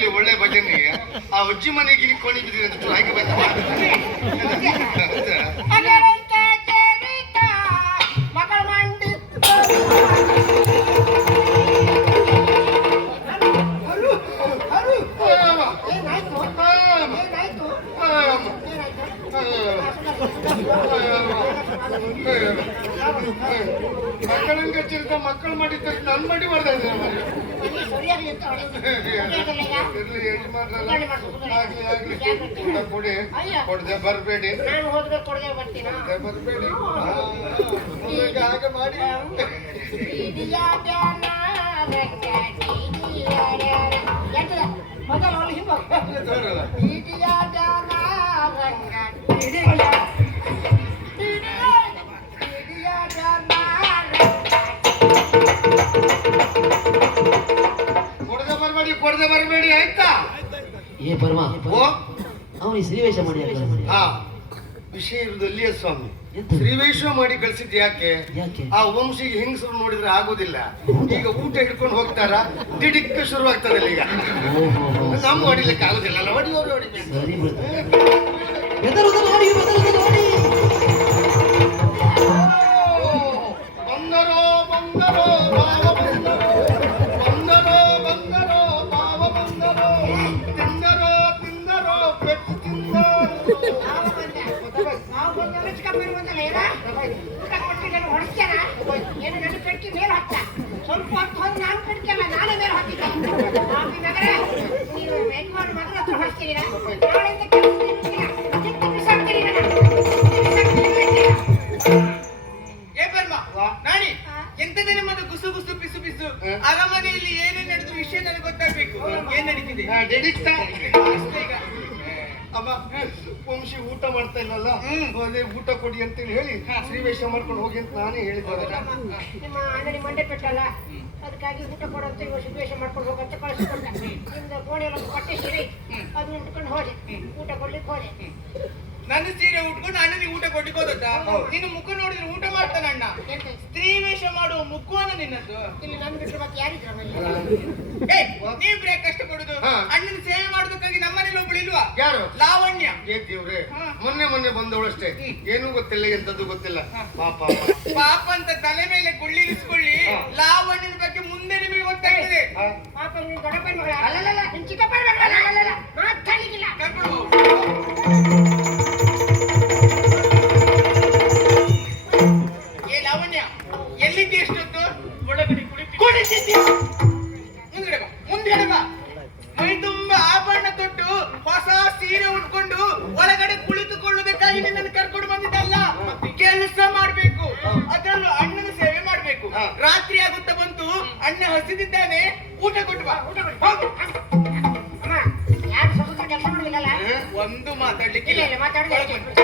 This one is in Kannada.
ಇಲ್ಲಿ ಒಳ್ಳೆ ಭಜನೆ ಆ ಅಜ್ಜಿ ಮನೆಗೆ ಕೋಣಿ ಬಿದ್ದಿದೆ ಅಂತ ಹಾಕಿ ಬಂದ ಮಕ್ಕಳಂಗ ಚಿಂತ ಮಕ್ಕಳು ಮಾಡಿದ್ದಾರೆ ನನ್ ಮಾಡಿ ಮಾಡ್ತಾ ಇದ್ದಾರೆ ಕೊಡಿ ಕೊಡದೆ ಬರ್ಬೇಡಿ ಬರ್ಬೇಡಿ ಹಾಗೆ ಮಾಡಿ ಕೊಡದೆ ಬರಬೇಡಿ ಆಯ್ತಾ ಏ ಪರಮ ಓ ಅವನಿಗೆ ಶ್ರೀವೇಷ ಮಾಡಿ ಹಾ ವಿಷಯ ಇರುವುದು ಅಲ್ಲಿಯೇ ಸ್ವಾಮಿ ಶ್ರೀವೇಷ ಮಾಡಿ ಕಳ್ಸಿದ್ ಯಾಕೆ ಆ ವಂಶಿಗೆ ಹೆಂಗಸರು ನೋಡಿದ್ರೆ ಆಗೋದಿಲ್ಲ ಈಗ ಊಟ ಹಿಡ್ಕೊಂಡು ಹೋಗ್ತಾರ ದಿಡಿಕ್ಕ ಶುರು ಆಗ್ತದಲ್ಲ ಈಗ ನಮ್ಮ ಹೊಡಿಲಿಕ್ಕೆ ಆಗೋದಿಲ್ಲ ಅಲ್ಲ ಹೊಡಿಯೋರು ಹೊಡಿಬೇಕು ಬಂದರೋ ಬಂದರೋ ಭಾವ ಬಂದರೋ ಬಂದರೋ ಭಾವ ಬಂದರೋ ತಿಂದರೋ ತಿಂದರೋ ಪೆಟ್ಟು ತಿಂದರೋ ಸ್ವಲ್ಪ ಹೊತ್ತು ನಾನು ಕಟ್ಕಲ್ಲ ನಾನೇ ಮೇಲೆ ಹಾಕಿದ್ದೆ ನೀವು ಯಜಮಾನ ಮಗನ ಹತ್ರ ಹೊಡ್ತೀರಾ ನಾನಿ ಎಂತದೇ ನಿಮ್ಮದು ಗುಸು ಗುಸು ಪಿಸು ಪಿಸು ಅರಮನೆಯಲ್ಲಿ ಏನೇನು ನಡೆದ ವಿಷಯ ನನಗೆ ಗೊತ್ತಾಗ್ಬೇಕು ಏನ್ ನಡೀತಿದೆ ಅಮ್ಮ ವಂಶಿ ಊಟ ಮಾಡ್ತಾ ಇಲ್ಲಲ್ಲ ಅದೇ ಊಟ ಕೊಡಿ ಅಂತೇಳಿ ಹೇಳಿ ಶ್ರೀವೇಷ ಮಾಡ್ಕೊಂಡು ಹೋಗಿ ಅಂತ ನಾನೇ ಹೇಳಿದ್ದೆ ನಿಮ್ಮ ಅಣ್ಣನಿಗೆ ಮಂಡೆ ಪೆಟ್ಟಲ್ಲ ಅದಕ್ಕಾಗಿ ಊಟ ಕೊಡಂತ ಇವ ಶ್ರೀವೇಷ ಮಾಡ್ಕೊಂಡು ಹೋಗಂತ ಕಳಿಸ್ಕೊಂಡ ನಿಮ್ದು ಕೋಣೆಯಲ್ಲಿ ಒಂದು ಪಟ್ಟೆ ಸೀರೆ ಅದನ್ನ ಉಟ್ಕೊಂಡು ಹೋದೆ ಊಟ ಕೊಡ್ಲಿಕ್ಕೆ ಹೋದೆ ನನ್ನ ಸೀರೆ ಉಟ್ಕೊಂಡು ಅಣ್ಣನಿಗೆ ಊಟ ಕೊಟ್ಟಿಗೆ ಹೋದದ್ದ ನಿನ್ನ ಮುಖ ನೋಡಿದ್ರೆ ಊಟ ಮಾಡ್ತಾನ ಅಣ್ಣ ಸ್ತ್ರೀ ವೇಷ ಮಾಡುವ ಮುಖವನ್ನ ನಿನ್ನದ್ದು ಇಲ್ಲಿ ನನ್ನ ಬಿಟ್ಟರೆ ಮತ್ತೆ ಯಾರಿದ್ರ ನೀವ್ರೇ ಕಷ್ಟ ಪಡುದು ಅಣ್ಣನ ಸೇವೆ ಮಾಡೋದಕ್ಕಾಗಿ ನಮ್ಮನೇಲಿ ಒಬ್ಳು ಇಲ್ವಾ ಯಾರು ಲಾವಣ್ಯ ದೇವ್ರೆ ಮೊನ್ನೆ ಬಂದವಳಷ್ಟೇ ಏನೂ ಗೊತ್ತಿಲ್ಲ ಎಂತದ್ದು ಗೊತ್ತಿಲ್ಲ ಪಾಪ ಪಾಪ ಅಂತ ತಲೆ ಮೇಲೆ ಗುಳ್ಳಿರಿಸ್ಕೊಳ್ಳಿ ಲಾವಣ್ಯನ ಬಗ್ಗೆ ಮುಂದೆ ನಿಮಗೆ ಗೊತ್ತಾಗ್ತದೆ ಪಾಪ ನೀವು ದೊಡ್ಡಪ್ಪನ ಮಗಳ ಅಲ್ಲಲ್ಲ ನಿಮ್ ಚಿಕ್ಕಪ್ಪನ ಮಗಳ ಅಲ್ಲಲ್ಲ ಮಾತಾಡ್ಲಿಕ್ಕಿಲ್ಲ ಕರ್ಕೊಂಡು ಲಾವಣ್ಯ ಎಲ್ಲಿದ್ದೆ ಎಷ್ಟೊತ್ತು ಒಳಗಡೆ ಕುಳಿತಿದ್ದೆ ಮುಂದೆ ಬಾ ಮೈ ತುಂಬ ಆಭರಣ ತೊಟ್ಟು ಹೊಸ ಸೀರೆ ಉಟ್ಕೊಂಡು ಒಳಗಡೆ ಕುಳಿತುಕೊಳ್ಳುವುದಕ್ಕಾಗಿ ನಿನ್ನನ್ನು ಕರ್ಕೊಂಡು ಬಂದಿದ್ದಲ್ಲ ಕೆಲಸ ಮಾಡ್ಬೇಕು ಅದರಲ್ಲೂ ಅಣ್ಣನ ಸೇವೆ ಮಾಡ್ಬೇಕು ರಾತ್ರಿ ಆಗುತ್ತಾ ಬಂತು ಅಣ್ಣ ಹಸಿದಿದ್ದಾನೆ ಊಟ ಕೊಟ್ಟು ಬಾ ಅಮ್ಮ ಯಾರು ಸ್ವಲ್ಪ ಕೆಲಸ ಮಾಡುದಿಲ್ಲ ಒಂದು ಮಾತಾಡ್ಲಿಕ್ಕೆ ಮಾತಾಡಿದ್ರೆ